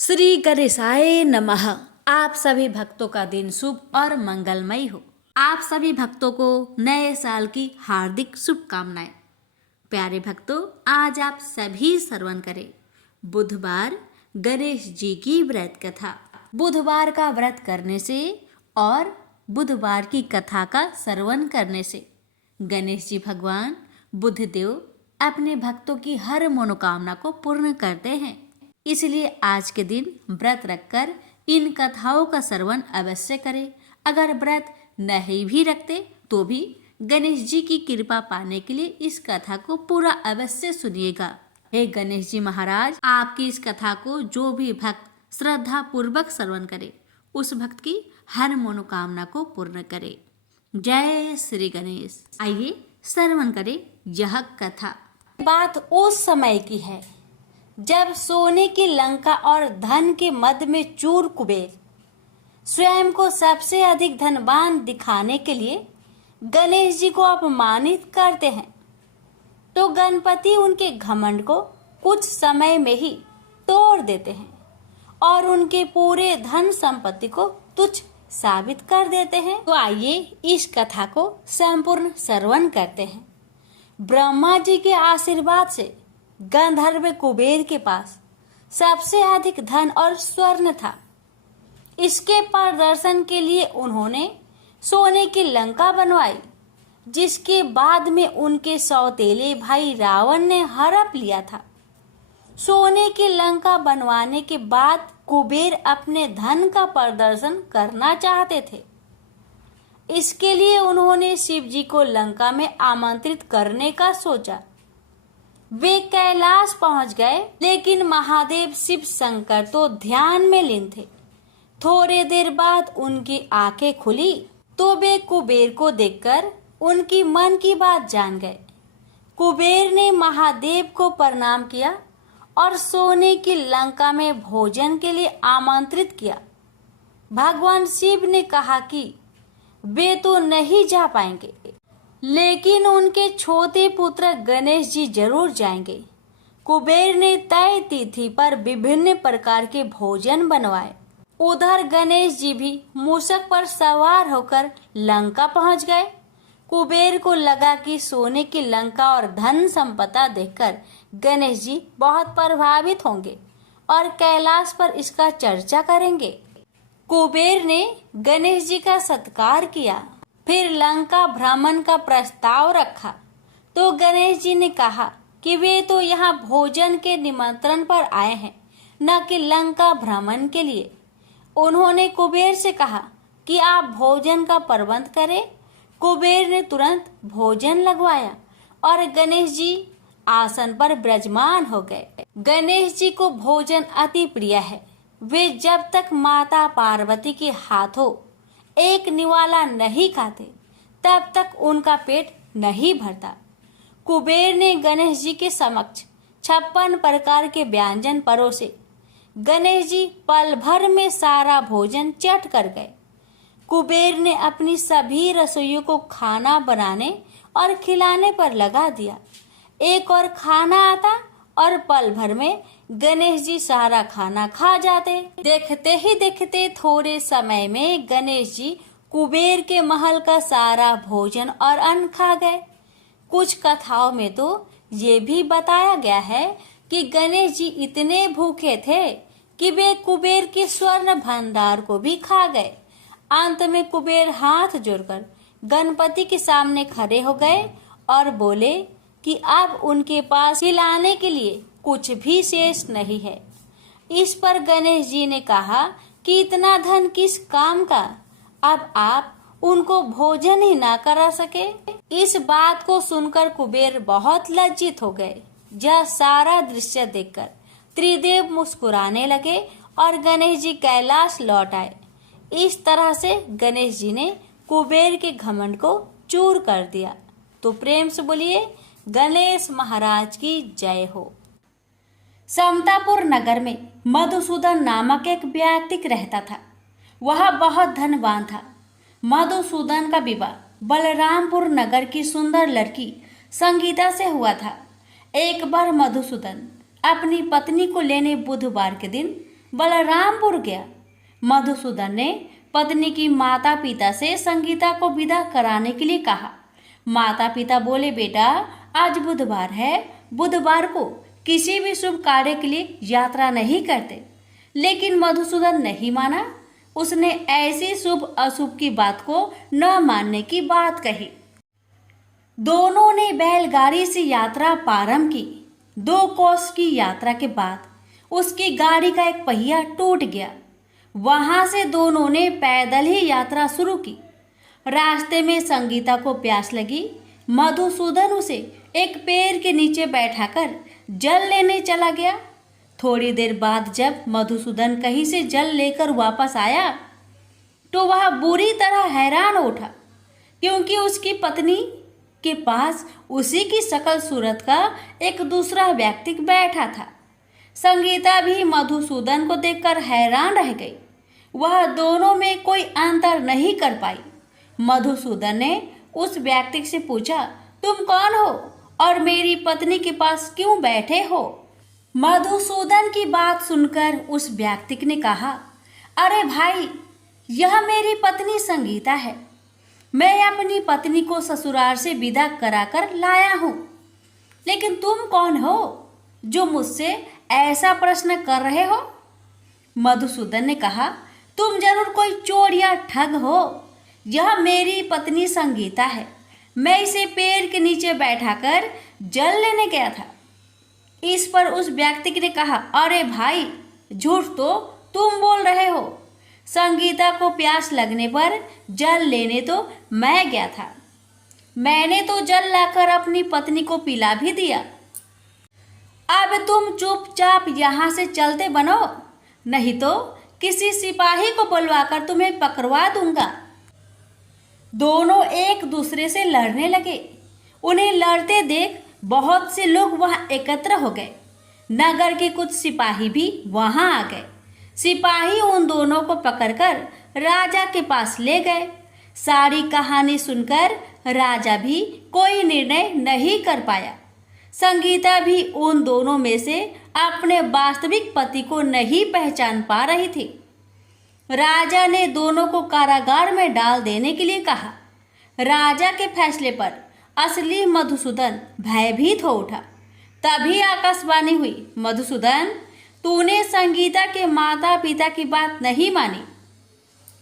श्री गणेशाय नमः। आप सभी भक्तों का दिन शुभ और मंगलमय हो। आप सभी भक्तों को नए साल की हार्दिक शुभकामनाएं। प्यारे भक्तों, आज आप सभी श्रवण करें बुधवार गणेश जी की व्रत कथा। बुधवार का व्रत करने से और बुधवार की कथा का श्रवण करने से गणेश जी भगवान बुद्धदेव अपने भक्तों की हर मनोकामना को पूर्ण करते हैं। इसलिए आज के दिन व्रत रखकर इन कथाओं का श्रवण अवश्य करें। अगर व्रत नहीं भी रखते तो भी गणेश जी की कृपा पाने के लिए इस कथा को पूरा अवश्य सुनिएगा। हे गणेश जी महाराज, आपकी इस कथा को जो भी भक्त श्रद्धा पूर्वक श्रवण करे उस भक्त की हर मनोकामना को पूर्ण करे। जय श्री गणेश। आइए श्रवण करें यह कथा। बात उस समय की है जब सोने की लंका और धन के मद में चूर कुबेर स्वयं को सबसे अधिक धनवान दिखाने के लिए गणेश जी को अपमानित करते हैं, तो गणपति उनके घमंड को कुछ समय में ही तोड़ देते हैं और उनके पूरे धन संपत्ति को तुच्छ साबित कर देते हैं। तो आइए इस कथा को संपूर्ण श्रवण करते हैं। ब्रह्मा जी के आशीर्वाद से गंधर्व कुबेर के पास सबसे अधिक धन और स्वर्ण था। इसके प्रदर्शन के लिए उन्होंने सोने की लंका बनवाई, जिसके बाद में उनके सौतेले भाई रावण ने हड़प लिया था। सोने की लंका बनवाने के बाद कुबेर अपने धन का प्रदर्शन करना चाहते थे। इसके लिए उन्होंने शिव जी को लंका में आमंत्रित करने का सोचा। वे कैलाश पहुंच गए, लेकिन महादेव शिव शंकर तो ध्यान में लीन थे। थोड़े देर बाद उनकी आंखें खुली तो वे कुबेर को देखकर उनकी मन की बात जान गए। कुबेर ने महादेव को प्रणाम किया और सोने की लंका में भोजन के लिए आमंत्रित किया। भगवान शिव ने कहा कि वे तो नहीं जा पाएंगे, लेकिन उनके छोटे पुत्र गणेश जी जरूर जाएंगे। कुबेर ने तय तिथि पर विभिन्न प्रकार के भोजन बनवाए। उधर गणेश जी भी मूषक पर सवार होकर लंका पहुंच गए। कुबेर को लगा कि सोने की लंका और धन संपदा देखकर गणेश जी बहुत प्रभावित होंगे और कैलाश पर इसका चर्चा करेंगे। कुबेर ने गणेश जी का सत्कार किया, फिर लंका भ्रमण का प्रस्ताव रखा। तो गणेश जी ने कहा कि वे तो यहाँ भोजन के निमंत्रण पर आए हैं, न कि लंका भ्रमण के लिए। उन्होंने कुबेर से कहा कि आप भोजन का प्रबंध करें। कुबेर ने तुरंत भोजन लगवाया और गणेश जी आसन पर विराजमान हो गए। गणेश जी को भोजन अति प्रिय है। वे जब तक माता पार्वती के हाथों एक निवाला नहीं खाते तब तक उनका पेट नहीं भरता। कुबेर ने गणेश जी के समक्ष 56 प्रकार के व्यंजन परोसे। गणेश जी पल भर में सारा भोजन चट कर गए। कुबेर ने अपनी सभी रसोइयों को खाना बनाने और खिलाने पर लगा दिया। एक और खाना आता और पल भर में गणेश जी सारा खाना खा जाते। देखते ही देखते थोड़े समय में गणेश जी कुबेर के महल का सारा भोजन और अन्न खा गए। कुछ कथाओं में तो ये भी बताया गया है कि गणेश जी इतने भूखे थे कि वे कुबेर के स्वर्ण भंडार को भी खा गए। अंत में कुबेर हाथ जोड़कर गणपति के सामने खड़े हो गए और बोले कि अब उनके पास खिलाने के लिए कुछ भी शेष नहीं है। इस पर गणेश जी ने कहा कि इतना धन किस काम का, अब आप उनको भोजन ही ना करा सके। इस बात को सुनकर कुबेर बहुत लज्जित हो गए। यह सारा दृश्य देखकर त्रिदेव मुस्कुराने लगे और गणेश जी कैलाश लौट आए। इस तरह से गणेश जी ने कुबेर के घमंड को चूर कर दिया। तो प्रेम से बोलिए गणेश महाराज की जय हो। समतापुर नगर में मधुसूदन नामक एक व्यक्ति रहता था। वह बहुत धनवान था। मधुसूदन का विवाह बलरामपुर नगर की सुंदर लड़की संगीता से हुआ था। एक बार मधुसूदन अपनी पत्नी को लेने बुधवार के दिन बलरामपुर गया। मधुसूदन ने पत्नी की माता पिता से संगीता को विदा कराने के लिए कहा। माता पिता बोले, बेटा आज बुधवार है, बुधवार को किसी भी शुभ कार्य के लिए यात्रा नहीं करते। लेकिन मधुसूदन नहीं माना। उसने ऐसी शुभ अशुभ की बात को न मानने की बात कही। दोनों ने बैलगाड़ी से यात्रा प्रारंभ की। 2 कोस की यात्रा के बाद उसकी गाड़ी का एक पहिया टूट गया। वहां से दोनों ने पैदल ही यात्रा शुरू की। रास्ते में संगीता को प्यास लगी। मधुसूदन उसे एक पेड़ के नीचे बैठाकर जल लेने चला गया। थोड़ी देर बाद जब मधुसूदन कहीं से जल लेकर वापस आया तो वह बुरी तरह हैरान उठा, क्योंकि उसकी पत्नी के पास उसी की शकल सूरत का एक दूसरा व्यक्ति बैठा था। संगीता भी मधुसूदन को देखकर हैरान रह गई। वह दोनों में कोई अंतर नहीं कर पाई। मधुसूदन ने उस व्यक्ति से पूछा, तुम कौन हो और मेरी पत्नी के पास क्यों बैठे हो? मधुसूदन की बात सुनकर उस व्यक्ति ने कहा, अरे भाई, यह मेरी पत्नी संगीता है। मैं अपनी पत्नी को ससुराल से विदा कराकर लाया हूँ। लेकिन तुम कौन हो जो मुझसे ऐसा प्रश्न कर रहे हो? मधुसूदन ने कहा, तुम जरूर कोई चोर या ठग हो। यह मेरी पत्नी संगीता है। मैं इसे पेड़ के नीचे बैठाकर जल लेने गया था। इस पर उस व्यक्ति ने कहा, अरे भाई, झूठ तो तुम बोल रहे हो। संगीता को प्यास लगने पर जल लेने तो मैं गया था। मैंने तो जल लाकर अपनी पत्नी को पिला भी दिया। अब तुम चुपचाप यहाँ से चलते बनो, नहीं तो किसी सिपाही को बुलवाकर तुम्हें पकड़वा दूंगा। दोनों एक दूसरे से लड़ने लगे। उन्हें लड़ते देख बहुत से लोग वहां एकत्र हो गए। नगर के कुछ सिपाही भी वहां आ गए। सिपाही उन दोनों को पकड़कर राजा के पास ले गए। सारी कहानी सुनकर राजा भी कोई निर्णय नहीं कर पाया। संगीता भी उन दोनों में से अपने वास्तविक पति को नहीं पहचान पा रही थी। राजा ने दोनों को कारागार में डाल देने के लिए कहा। राजा के फैसले पर असली मधुसूदन भयभीत हो उठा। तभी आकाशवाणी हुई, मधुसूदन, तूने संगीता के माता पिता की बात नहीं मानी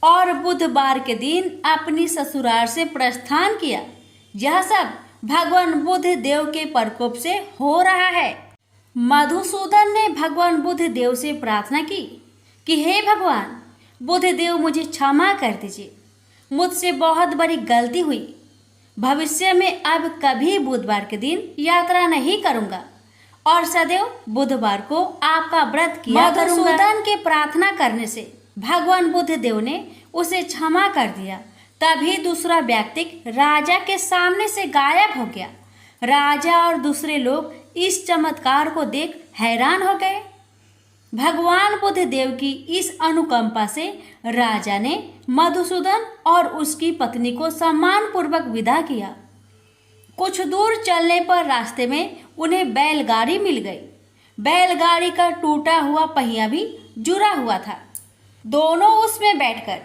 और बुधवार के दिन अपनी ससुराल से प्रस्थान किया। यह सब भगवान बुद्ध देव के प्रकोप से हो रहा है। मधुसूदन ने भगवान बुद्ध देव से प्रार्थना की कि हे भगवान बुद्ध देव, मुझे क्षमा कर दीजिए। मुझसे बहुत बड़ी गलती हुई। भविष्य में अब कभी बुधवार के दिन यात्रा नहीं करूंगा और सदैव बुधवार को आपका व्रत किया करूंगा। मधुसूदन के प्रार्थना करने से भगवान बुद्ध देव ने उसे क्षमा कर दिया। तभी दूसरा व्यक्ति राजा के सामने से गायब हो गया। राजा और दूसरे लोग इस चमत्कार को देख हैरान हो गए। भगवान बुद्ध देव की इस अनुकंपा से राजा ने मधुसूदन और उसकी पत्नी को सम्मानपूर्वक विदा किया। कुछ दूर चलने पर रास्ते में उन्हें बैलगाड़ी मिल गई। बैलगाड़ी का टूटा हुआ पहिया भी जुड़ा हुआ था। दोनों उसमें बैठकर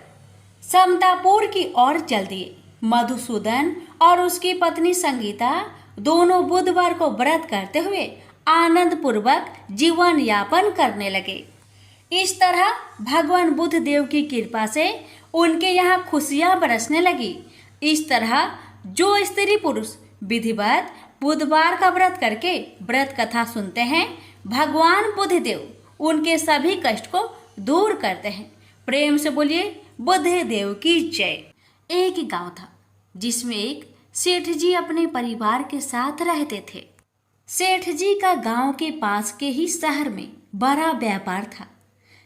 समतापुर की ओर चल दिए। मधुसूदन और उसकी पत्नी संगीता दोनों बुधवार को व्रत करते हुए आनंद पूर्वक जीवन यापन करने लगे। इस तरह भगवान बुद्ध देव की कृपा से उनके यहाँ खुशियाँ बरसने लगी। इस तरह जो स्त्री पुरुष विधिवत बुधवार का व्रत करके व्रत कथा सुनते हैं, भगवान बुद्ध देव उनके सभी कष्ट को दूर करते हैं। प्रेम से बोलिए बुद्ध देव की जय। एक गांव था जिसमें एक सेठ जी अपने परिवार के साथ रहते थे। सेठ जी का गांव के पास के ही शहर में बड़ा व्यापार था।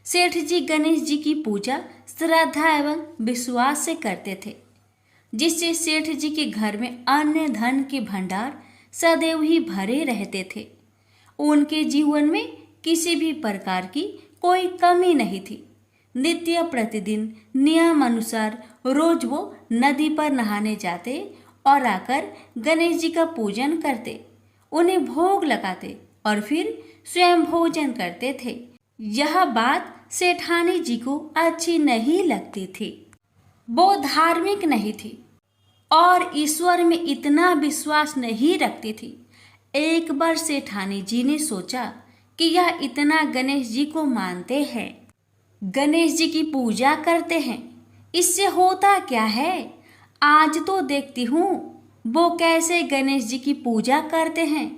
सेठ जी गणेश जी की पूजा श्रद्धा एवं विश्वास से करते थे, जिससे सेठ जी के घर में अन्न धन के भंडार सदैव ही भरे रहते थे। उनके जीवन में किसी भी प्रकार की कोई कमी नहीं थी। नित्य प्रतिदिन नियम अनुसार रोज वो नदी पर नहाने जाते और आकर गणेश जी का पूजन करते, उन्हें भोग लगाते और फिर स्वयं भोजन करते थे। यह बात सेठानी जी को अच्छी नहीं लगती थी। वो धार्मिक नहीं थी और ईश्वर में इतना विश्वास नहीं रखती थी। एक बार सेठानी जी ने सोचा कि यह इतना गणेश जी को मानते हैं, गणेश जी की पूजा करते हैं, इससे होता क्या है? आज तो देखती हूँ वो कैसे गणेश जी की पूजा करते हैं।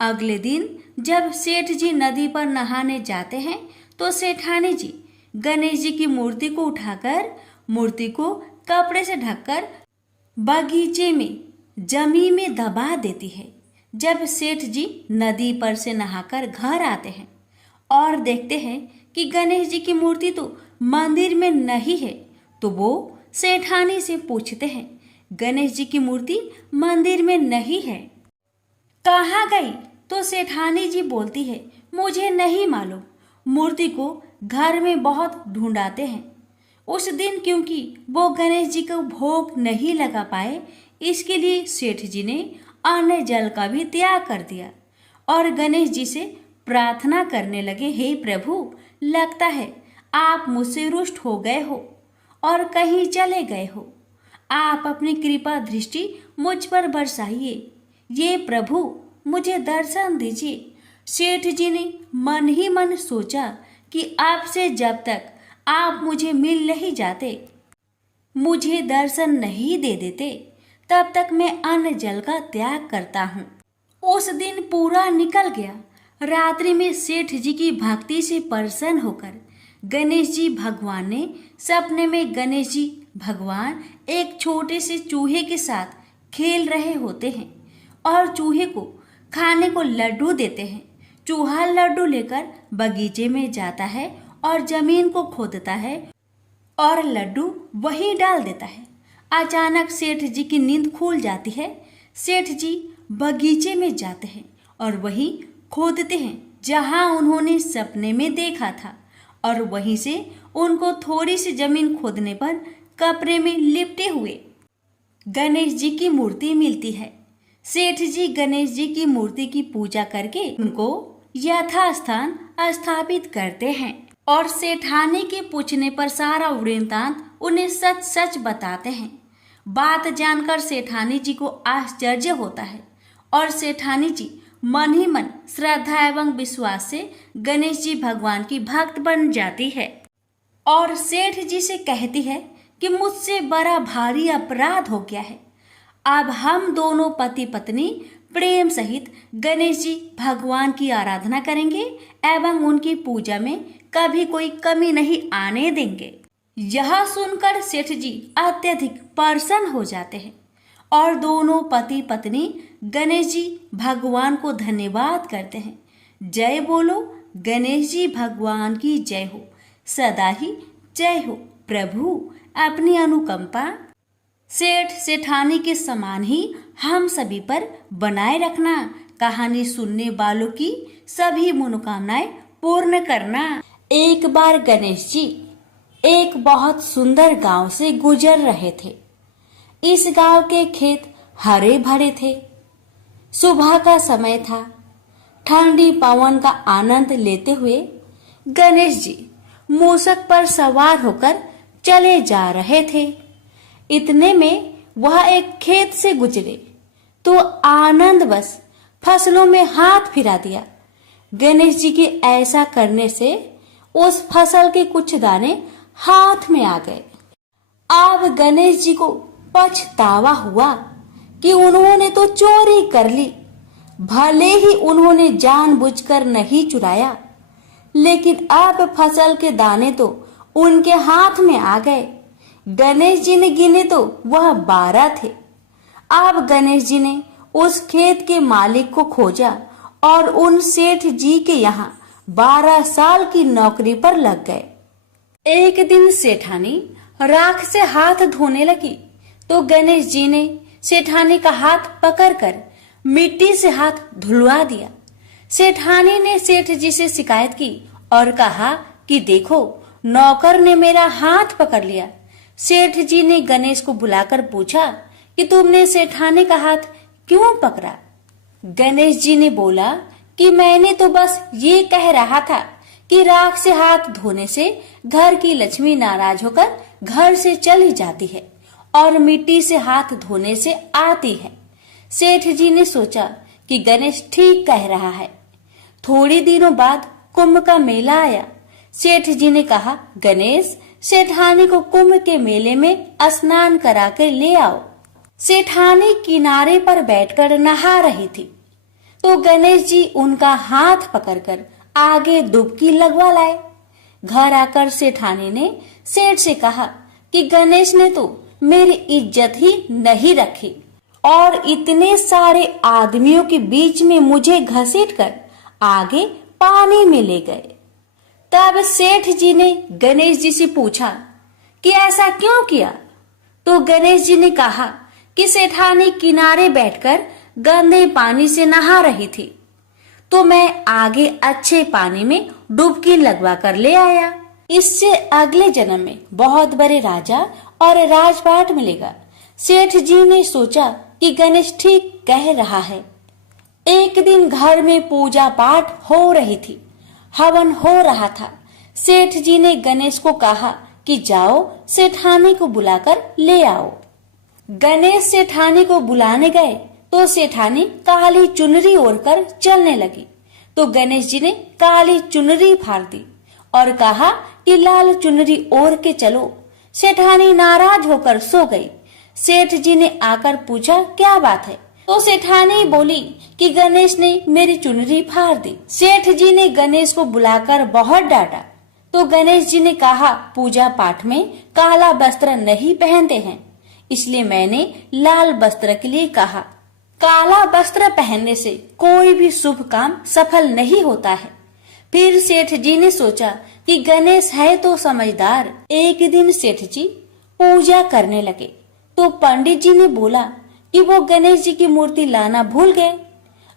अगले दिन जब सेठ जी नदी पर नहाने जाते हैं तो सेठानी जी गणेश जी की मूर्ति को उठाकर, मूर्ति को कपड़े से ढककर बगीचे में जमीन में दबा देती है। जब सेठ जी नदी पर से नहाकर घर आते हैं और देखते हैं कि गणेश जी की मूर्ति तो मंदिर में नहीं है, तो वो सेठानी से पूछते हैं, गणेश जी की मूर्ति मंदिर में नहीं है, कहाँ गई? तो सेठानी जी बोलती है, मुझे नहीं मालूम, मूर्ति को घर में बहुत ढूंढाते हैं। उस दिन क्योंकि वो गणेश जी को भोग नहीं लगा पाए, इसके लिए सेठ जी ने अन्न जल का भी त्याग कर दिया और गणेश जी से प्रार्थना करने लगे, हे प्रभु, लगता है आप मुझसे रुष्ट हो गए हो और कहीं चले गए हो। आप अपनी कृपा दृष्टि मुझ पर बरसाइए। ये प्रभु, मुझे दर्शन दीजिए। सेठ जी ने मन ही मन सोचा कि आपसे जब तक आप मुझे मिल नहीं जाते, मुझे दर्शन नहीं दे देते, तब तक मैं अन्न जल का त्याग करता हूँ। उस दिन पूरा निकल गया। रात्रि में सेठ जी की भक्ति से प्रसन्न होकर गणेश जी भगवान ने सपने में गणेश जी भगवान एक छोटे से चूहे के साथ खेल रहे होते हैं और चूहे को खाने को लड्डू देते हैं। चूहा लड्डू लेकर बगीचे में जाता है और जमीन को खोदता है और लड्डू वहीं डाल देता है। अचानक सेठ जी की नींद खुल जाती है। सेठ जी बगीचे में जाते हैं और वहीं खोदते हैं जहां उन्होंने सपने में देखा था, और वहीं से उनको थोड़ी सी जमीन खोदने पर कपड़े में लिपटे हुए गणेश जी की मूर्ति मिलती है। सेठ जी गणेश जी की मूर्ति की पूजा करके उनको यथास्थान स्थापित करते हैं और सेठानी के पूछने पर सारा वृत्तांत उन्हें सच सच बताते हैं। बात जानकर सेठानी जी को आश्चर्य होता है और सेठानी जी मन ही मन श्रद्धा एवं विश्वास से गणेश जी भगवान की भक्त बन जाती है और सेठ जी से कहती है कि मुझसे बड़ा भारी अपराध हो गया है। अब हम दोनों पति पत्नी प्रेम सहित गणेश जी भगवान की आराधना करेंगे एवं उनकी पूजा में कभी कोई कमी नहीं आने देंगे। यह सुनकर सेठ जी अत्यधिक प्रसन्न हो जाते हैं और दोनों पति पत्नी गणेश जी भगवान को धन्यवाद करते हैं। जय बोलो, गणेश जी भगवान की जय हो, सदा ही जय हो। प्रभु अपनी अनुकंपा सेठ सेठानी के समान ही हम सभी पर बनाए रखना। कहानी सुनने वालों की सभी मनोकामनाएं पूर्ण करना। एक बार गणेश जी एक बहुत सुंदर गांव से गुजर रहे थे। इस गांव के खेत हरे भरे थे। सुबह का समय था। ठंडी पवन का आनंद लेते हुए गणेश जी मूषक पर सवार होकर चले जा रहे थे। इतने में वह एक खेत से गुजरे तो आनंदवश फसलों में हाथ फिरा दिया। गणेश जी के ऐसा करने से उस फसल के कुछ दाने हाथ में आ गए। अब गणेश जी को पछतावा हुआ कि उन्होंने तो चोरी कर ली। भले ही उन्होंने जानबूझकर नहीं चुराया, लेकिन अब फसल के दाने तो उनके हाथ में आ गए। गणेश जी ने गिने तो वह 12 थे। अब गणेश जी ने उस खेत के मालिक को खोजा और उन सेठ जी के यहाँ 12 साल की नौकरी पर लग गए। एक दिन सेठानी राख से हाथ धोने लगी तो गणेश जी ने सेठानी का हाथ पकड़कर मिट्टी से हाथ धुलवा दिया। सेठानी ने सेठ जी से शिकायत की और कहा कि देखो, नौकर ने मेरा हाथ पकड़ लिया। सेठ जी ने गणेश को बुलाकर पूछा कि तुमने सेठानी का हाथ क्यों पकड़ा? गणेश जी ने बोला कि मैंने तो बस ये कह रहा था कि राख से हाथ धोने से घर की लक्ष्मी नाराज होकर घर से चली जाती है और मिट्टी से हाथ धोने से आती है। सेठ जी ने सोचा कि गणेश ठीक कह रहा है। थोड़ी दिनों बाद कुंभ का मेला आया। सेठ जी ने कहा, गणेश, सेठानी को कुंभ के मेले में स्नान करा के ले आओ। सेठानी किनारे पर बैठकर नहा रही थी तो गणेश जी उनका हाथ पकड़कर आगे डुबकी लगवा लाए। घर आकर सेठानी ने सेठ से कहा कि गणेश ने तो मेरी इज्जत ही नहीं रखी और इतने सारे आदमियों के बीच में मुझे घसीटकर आगे पानी में ले गए। तब सेठ जी ने गणेश जी से पूछा कि ऐसा क्यों किया? तो गणेश जी ने कहा कि सेठानी किनारे बैठकर गंदे पानी से नहा रही थी तो मैं आगे अच्छे पानी में डुबकी लगवा कर ले आया। इससे अगले जन्म में बहुत बड़े राजा और राजपाट मिलेगा। सेठ जी ने सोचा कि गणेश ठीक कह रहा है। एक दिन घर में पूजा पाठ हो रही थी, हवन हो रहा था। सेठ जी ने गणेश को कहा कि जाओ सेठानी को बुलाकर ले आओ। गणेश सेठानी को बुलाने गए तो सेठानी काली चुनरी ओढ़कर चलने लगी तो गणेश जी ने काली चुनरी फाड़ दी और कहा कि लाल चुनरी ओढ़ के चलो। सेठानी नाराज होकर सो गई। सेठ जी ने आकर पूछा, क्या बात है? तो सेठानी बोली कि गणेश ने मेरी चुनरी फाड़ दी। सेठ जी ने गणेश को बुलाकर बहुत डांटा तो गणेश जी ने कहा, पूजा पाठ में काला वस्त्र नहीं पहनते हैं, इसलिए मैंने लाल वस्त्र के लिए कहा। काला वस्त्र पहनने से कोई भी शुभ काम सफल नहीं होता है। फिर सेठ जी ने सोचा कि गणेश है तो समझदार। एक दिन सेठ जी पूजा करने लगे तो पंडित जी ने बोला कि वो गणेश जी की मूर्ति लाना भूल गए,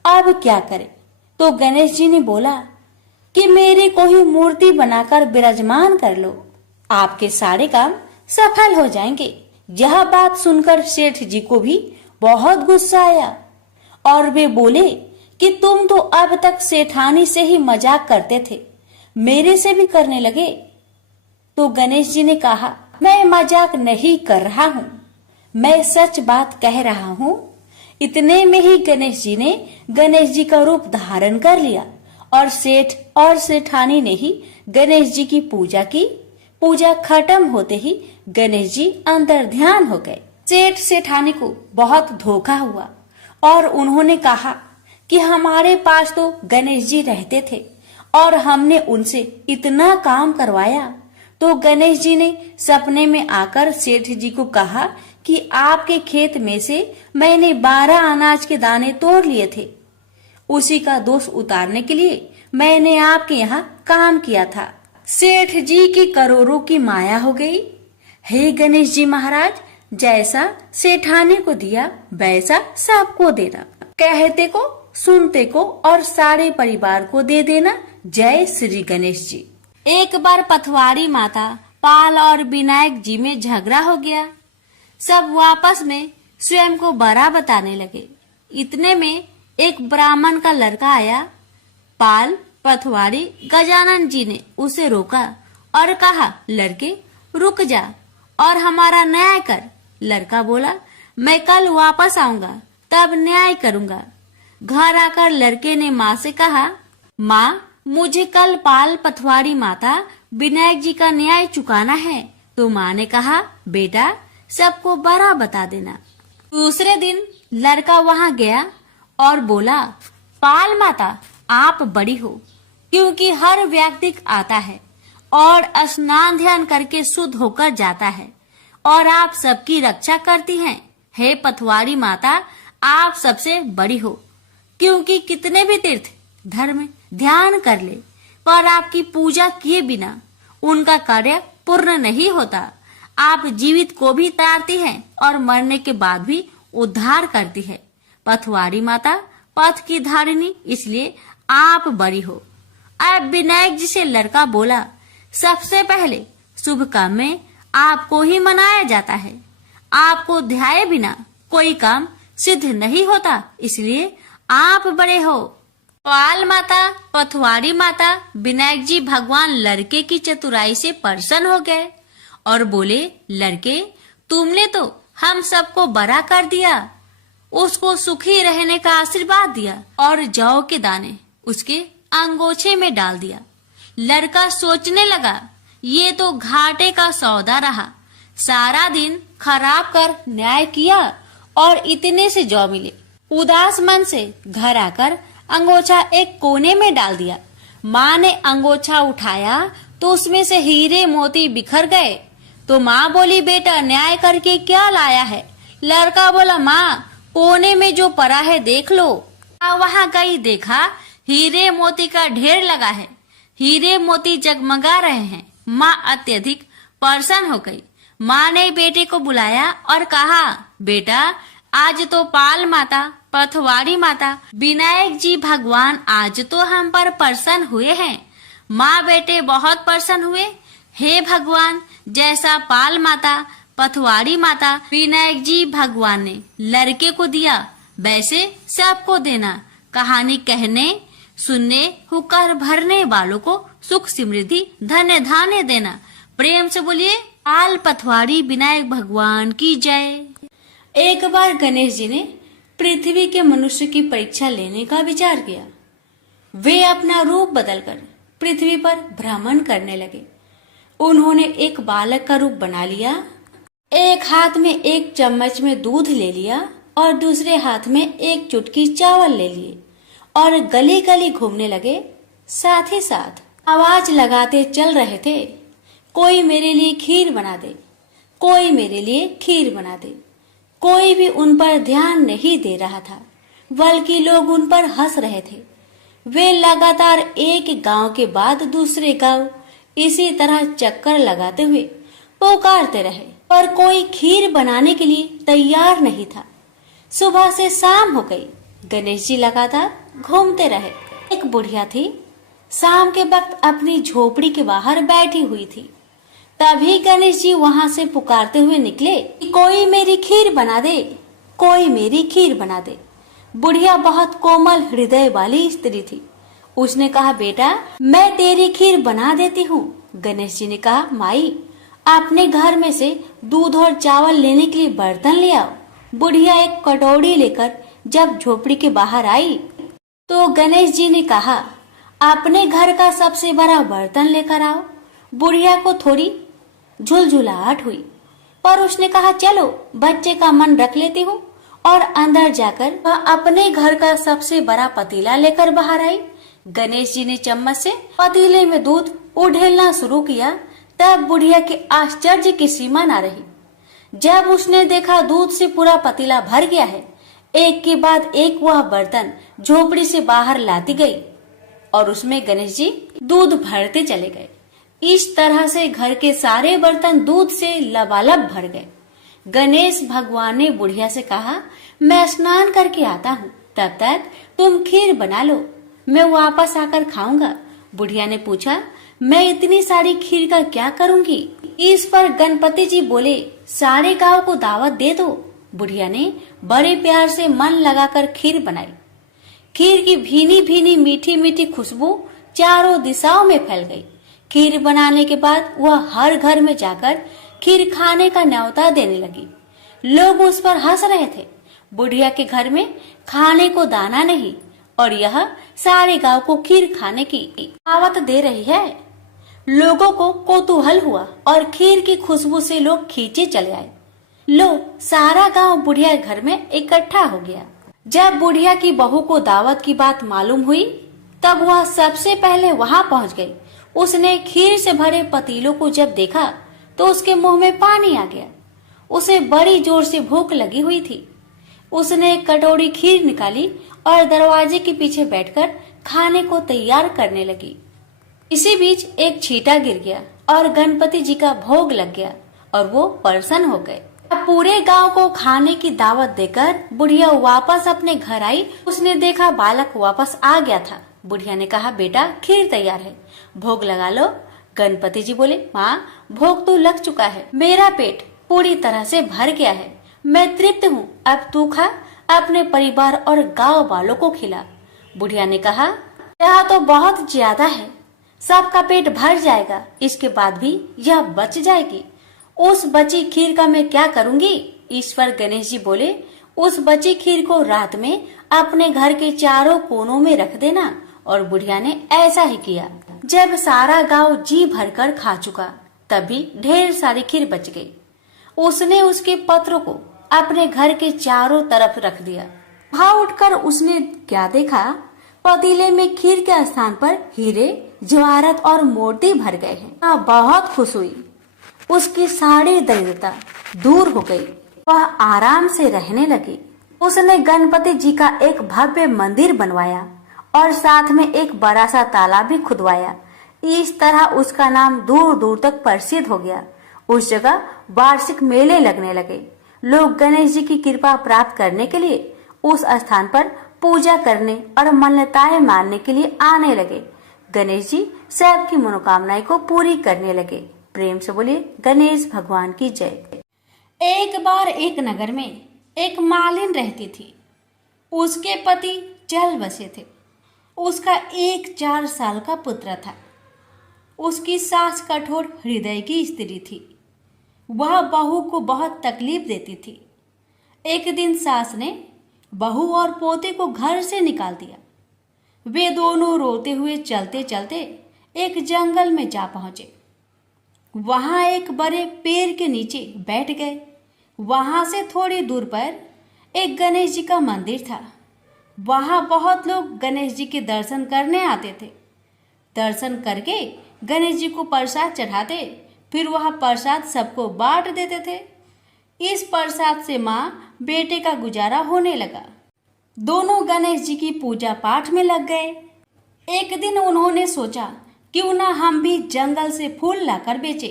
अब क्या करें? तो गणेश जी ने बोला कि मेरी को ही मूर्ति बनाकर विराजमान कर लो, आपके सारे काम सफल हो जाएंगे। यह बात सुनकर सेठ जी को भी बहुत गुस्सा आया और वे बोले कि तुम तो अब तक सेठानी से ही मजाक करते थे, मेरे से भी करने लगे। तो गणेश जी ने कहा, मैं मजाक नहीं कर रहा हूँ, मैं सच बात कह रहा हूँ। इतने में ही गणेश जी ने गणेश जी का रूप धारण कर लिया और सेठ और सेठानी ने ही गणेश जी की पूजा की। पूजा खत्म होते ही गणेश जी अंतर ध्यान हो गए। सेठ सेठानी को बहुत धोखा हुआ और उन्होंने कहा कि हमारे पास तो गणेश जी रहते थे और हमने उनसे इतना काम करवाया। तो गणेश जी ने सपने में आकर सेठ जी को कहा कि आपके खेत में से मैंने 12 अनाज के दाने तोड़ लिए थे, उसी का दोष उतारने के लिए मैंने आपके यहाँ काम किया था। सेठ जी की करोड़ों की माया हो गई। हे गणेश जी महाराज, जैसा सेठानी को दिया वैसा सबको देना, कहते को सुनते को और सारे परिवार को दे देना। जय श्री गणेश जी। एक बार पथवारी माता पाल और विनायक जी में झगड़ा हो गया। सब आपस में स्वयं को बड़ा बताने लगे। इतने में एक ब्राह्मण का लड़का आया। पाल पथवारी गजानन जी ने उसे रोका और कहा, लड़के रुक जा और हमारा न्याय कर। लड़का बोला, मैं कल वापस आऊंगा तब न्याय करूंगा। घर आकर लड़के ने माँ से कहा, माँ मुझे कल पाल पथवारी माता विनायक जी का न्याय चुकाना है। तो माँ ने कहा, बेटा सबको बड़ा बता देना। दूसरे दिन लड़का वहाँ गया और बोला, पाल माता आप बड़ी हो, क्योंकि हर व्यक्ति आता है और स्नान ध्यान करके शुद्ध होकर जाता है और आप सबकी रक्षा करती हैं। हे पथवारी माता आप सबसे बड़ी हो, क्योंकि कितने भी तीर्थ धर्म ध्यान कर ले पर आपकी पूजा किए बिना उनका कार्य पूर्ण नहीं होता। आप जीवित को भी तारती हैं और मरने के बाद भी उद्धार करती है। पथवारी माता पथ की धारिणी, इसलिए आप बड़ी हो। अब विनायक जी से लड़का बोला, सबसे पहले शुभ काम में आपको ही मनाया जाता है। आपको ध्याये बिना कोई काम सिद्ध नहीं होता, इसलिए आप बड़े हो। पाल माता, पथवाड़ी माता, विनायक जी भगवान लड़के की चतुराई से प्रसन्न हो गए और बोले, लड़के, तुमने तो हम सबको बड़ा कर दिया, उसको सुखी रहने का आशीर्वाद दिया और जौ के दाने उसके अंगोछे में डाल दिया। लड़का सोचने लगा, ये तो घाटे का सौदा रहा। सारा दिन खराब कर न्याय किया और इतने से जौ मिले। उदास मन से घर आकर अंगोछा एक कोने में डाल दिया। माँ ने अंगोछा उठाया तो उसमें से हीरे मोती बिखर गए। तो माँ बोली, बेटा न्याय करके क्या लाया है? लड़का बोला, माँ कोने में जो पड़ा है देख लो। वहाँ गई, देखा हीरे मोती का ढेर लगा है, हीरे मोती जगमगा रहे हैं। माँ अत्यधिक प्रसन्न हो गई। माँ ने बेटे को बुलाया और कहा, बेटा आज तो पाल माता, पथवाड़ी माता, विनायक जी भगवान आज तो हम पर प्रसन्न हुए हैं। माँ बेटे बहुत प्रसन्न हुए। हे भगवान, जैसा पाल माता, पथवाड़ी माता, विनायक जी भगवान ने लड़के को दिया वैसे सबको देना। कहानी कहने सुनने हुक्कर भरने वालों को सुख समृद्धि धन्य धान्य देना। प्रेम से बोलिए, पाल पथवाड़ी विनायक भगवान की जय। एक बार गणेश जी ने पृथ्वी के मनुष्य की परीक्षा लेने का विचार किया। वे अपना रूप बदलकर पृथ्वी पर भ्रमण करने लगे। उन्होंने एक बालक का रूप बना लिया। एक हाथ में एक चम्मच में दूध ले लिया और दूसरे हाथ में एक चुटकी चावल ले लिए और गली गली घूमने लगे। साथ ही साथ आवाज लगाते चल रहे थे, कोई मेरे लिए खीर बना दे, कोई मेरे लिए खीर बना दे। कोई भी उन पर ध्यान नहीं दे रहा था, बल्कि लोग उन पर हंस रहे थे। वे लगातार एक गांव के बाद दूसरे गांव इसी तरह चक्कर लगाते हुए पुकारते रहे, पर कोई खीर बनाने के लिए तैयार नहीं था। सुबह से शाम हो गई, गणेश जी लगातार घूमते रहे। एक बुढ़िया थी, शाम के वक्त अपनी झोपड़ी के बाहर बैठी हुई थी। तभी गणेश जी वहां से पुकारते हुए निकले, कोई मेरी खीर बना दे, कोई मेरी खीर बना दे। बुढ़िया बहुत कोमल हृदय वाली स्त्री थी। उसने कहा, बेटा मैं तेरी खीर बना देती हूँ। गणेश जी ने कहा, माई अपने घर में से दूध और चावल लेने के लिए बर्तन ले आओ। बुढ़िया एक कटोरी लेकर जब झोपड़ी के बाहर आई तो गणेश जी ने कहा, अपने घर का सबसे बड़ा बर्तन लेकर आओ। बुढ़िया को थोड़ी झुलझुलाहट हुई, पर उसने कहा, चलो बच्चे का मन रख लेती हूँ, और अंदर जाकर वह अपने घर का सबसे बड़ा पतीला लेकर बाहर आई। गणेश जी ने चम्मच से पतीले में दूध उड़ेलना शुरू किया। तब बुढ़िया के आश्चर्य की सीमा न रही। जब उसने देखा दूध से पूरा पतीला भर गया है, एक के बाद एक वह बर्तन झोपड़ी से बाहर लाती गई और उसमें गणेश जी दूध भरते चले गए। इस तरह से घर के सारे बर्तन दूध से लबालब भर गए। गणेश भगवान ने बुढ़िया से कहा, मैं स्नान करके आता हूँ, तब तक तुम खीर बना लो, मैं वापस आकर खाऊंगा। बुढ़िया ने पूछा, मैं इतनी सारी खीर का क्या करूंगी? इस पर गणपति जी बोले, सारे गांव को दावत दे दो। बुढ़िया ने बड़े प्यार से मन लगाकर खीर बनाई। खीर की भीनी भीनी मीठी मीठी खुशबू चारों दिशाओं में फैल गई। खीर बनाने के बाद वह हर घर में जाकर खीर खाने का न्योता देने लगी। लोग उस पर हंस रहे थे। बुढ़िया के घर में खाने को दाना नहीं और यह सारे गांव को खीर खाने की दावत दे रही है। लोगों को कौतूहल हुआ और खीर की खुशबू से लोग खींचे चले आए। लो, सारा गांव बुढ़िया घर में इकट्ठा हो गया। जब बुढ़िया की बहू को दावत की बात मालूम हुई, तब वह सबसे पहले वहां पहुंच गई। उसने खीर से भरे पतीलों को जब देखा तो उसके मुंह में पानी आ गया। उसे बड़ी जोर से भूख लगी हुई थी। उसने एक कटोरी खीर निकाली और दरवाजे के पीछे बैठकर खाने को तैयार करने लगी। इसी बीच एक छींटा गिर गया और गणपति जी का भोग लग गया और वो प्रसन्न हो गए। अब पूरे गांव को खाने की दावत देकर बुढ़िया वापस अपने घर आई। उसने देखा बालक वापस आ गया था। बुढ़िया ने कहा, बेटा खीर तैयार है, भोग लगा लो। गणपति जी बोले, माँ भोग तो लग चुका है, मेरा पेट पूरी तरह से भर गया है, मैं तृप्त हूँ। अब तू खा, अपने परिवार और गांव वालों को खिला। बुढ़िया ने कहा, यह तो बहुत ज्यादा है, सबका पेट भर जाएगा, इसके बाद भी यह बच जाएगी। उस बची खीर का मैं क्या करूंगी? ईश्वर गणेश जी बोले, उस बची खीर को रात में अपने घर के चारों कोनों में रख देना। और बुढ़िया ने ऐसा ही किया। जब सारा गांव जी भरकर खा चुका, तभी ढेर सारी खीर बच गई। उसने उसके पत्र को अपने घर के चारों तरफ रख दिया। वहां उठकर उसने क्या देखा? पतीले में खीर के स्थान पर हीरे, जवाहरात और मोती भर गए हैं। बहुत खुश हुई। उसकी सारी दरिद्रता दूर हो गई। वह आराम से रहने लगी। उसने गणपति जी का एक भव्य मंदिर बनवाया और साथ में एक बड़ा सा तालाब भी खुदवाया। इस तरह उसका नाम दूर दूर तक प्रसिद्ध हो गया। उस जगह वार्षिक मेले लगने लगे। लोग गणेश जी की कृपा प्राप्त करने के लिए उस स्थान पर पूजा करने और मान्यताएं मानने के लिए आने लगे। गणेश जी सबकी मनोकामनाएं को पूरी करने लगे। प्रेम से बोलिए गणेश भगवान की जय। एक बार एक नगर में एक मालिन रहती थी। उसके पति चल बसे थे। उसका एक 4 साल का पुत्र था। उसकी सास कठोर हृदय की स्त्री थी। वह बहू को बहुत तकलीफ देती थी। एक दिन सास ने बहू और पोते को घर से निकाल दिया। वे दोनों रोते हुए चलते चलते एक जंगल में जा पहुंचे। वहां एक बड़े पेड़ के नीचे बैठ गए। वहां से थोड़ी दूर पर एक गणेश जी का मंदिर था। वहां बहुत लोग गणेश जी के दर्शन करने आते थे। दर्शन करके गणेश जी को प्रसाद चढ़ाते, फिर वह प्रसाद सबको बांट देते थे। इस प्रसाद से माँ बेटे का गुजारा होने लगा। दोनों गणेश जी की पूजा पाठ में लग गए। एक दिन उन्होंने सोचा, क्यों ना हम भी जंगल से फूल लाकर बेचे।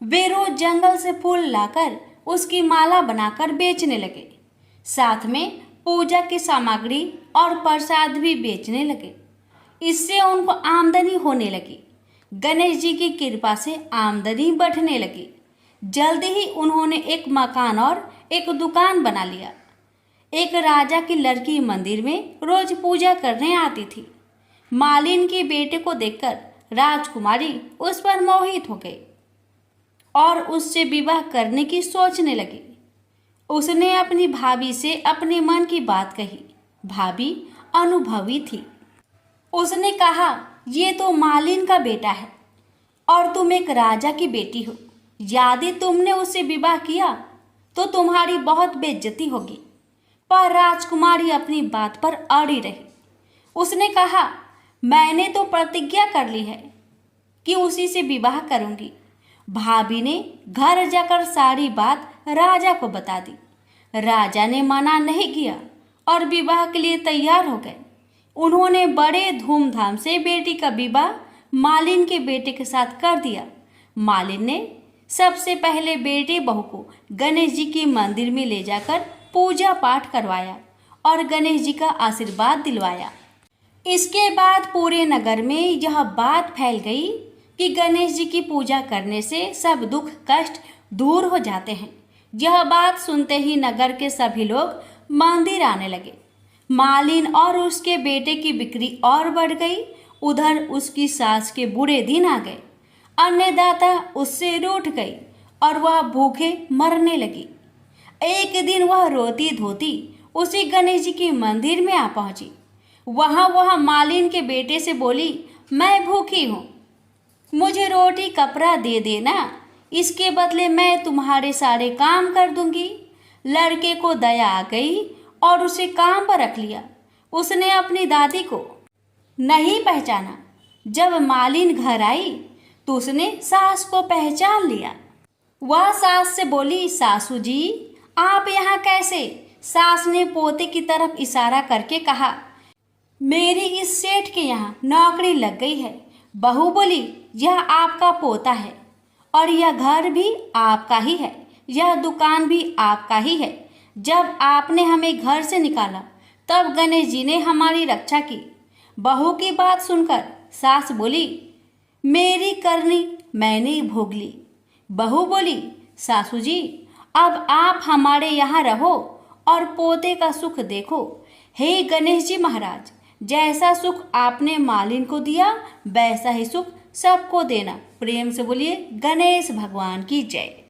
वे रोज जंगल से फूल लाकर उसकी माला बनाकर बेचने लगे। साथ में पूजा की सामग्री और प्रसाद भी बेचने लगे। इससे उनको आमदनी होने लगी। गणेश जी की कृपा से आमदनी बढ़ने लगी। जल्दी ही उन्होंने एक मकान और एक दुकान बना लिया। एक राजा की लड़की मंदिर में रोज पूजा करने आती थी। मालिन के बेटे को देखकर राजकुमारी उस पर मोहित हो गई और उससे विवाह करने की सोचने लगी। उसने अपनी भाभी से अपने मन की बात कही। भाभी अनुभवी थी। उसने कहा, ये तो मालिन का बेटा है और तुम एक राजा की बेटी हो। यदि तुमने उससे विवाह किया तो तुम्हारी बहुत बेइज्जती होगी। पर राजकुमारी अपनी बात पर अड़ी रही। उसने कहा, मैंने तो प्रतिज्ञा कर ली है कि उसी से विवाह करूंगी। भाभी ने घर जाकर सारी बात राजा को बता दी। राजा ने मना नहीं किया और विवाह के लिए तैयार हो गए। उन्होंने बड़े धूमधाम से बेटी का विवाह मालिन के बेटे के साथ कर दिया। मालिन ने सबसे पहले बेटे बहू को गणेश जी के मंदिर में ले जाकर पूजा पाठ करवाया और गणेश जी का आशीर्वाद दिलवाया। इसके बाद पूरे नगर में यह बात फैल गई कि गणेश जी की पूजा करने से सब दुख कष्ट दूर हो जाते हैं। यह बात सुनते ही नगर के सभी लोग मंदिर आने लगे। मालिन और उसके बेटे की बिक्री और बढ़ गई। उधर उसकी सास के बुरे दिन आ गए। अन्नदाता उससे रूठ गई और वह भूखे मरने लगी। एक दिन वह रोती धोती उसी गणेश जी के मंदिर में आ पहुंची। वह मालिन के बेटे से बोली, मैं भूखी हूँ, मुझे रोटी कपड़ा दे देना, इसके बदले मैं तुम्हारे सारे काम कर दूंगी। लड़के को दया आ गई और उसे काम पर रख लिया। उसने अपनी दादी को नहीं पहचाना। जब मालिन घर आई तो उसने सास को पहचान लिया। वह सास से बोली, सासू जी आप यहाँ कैसे? सास ने पोते की तरफ इशारा करके कहा, मेरी इस सेठ के यहाँ नौकरी लग गई है। बहू बोली, यह आपका पोता है और यह घर भी आपका ही है, यह दुकान भी आपका ही है। जब आपने हमें घर से निकाला तब गणेश जी ने हमारी रक्षा की। बहू की बात सुनकर सास बोली, मेरी करनी मैंने भोग ली। बहू बोली, सासू जी अब आप हमारे यहाँ रहो और पोते का सुख देखो। हे गणेश जी महाराज, जैसा सुख आपने मालिन को दिया वैसा ही सुख सबको देना। प्रेम से बोलिए गणेश भगवान की जय।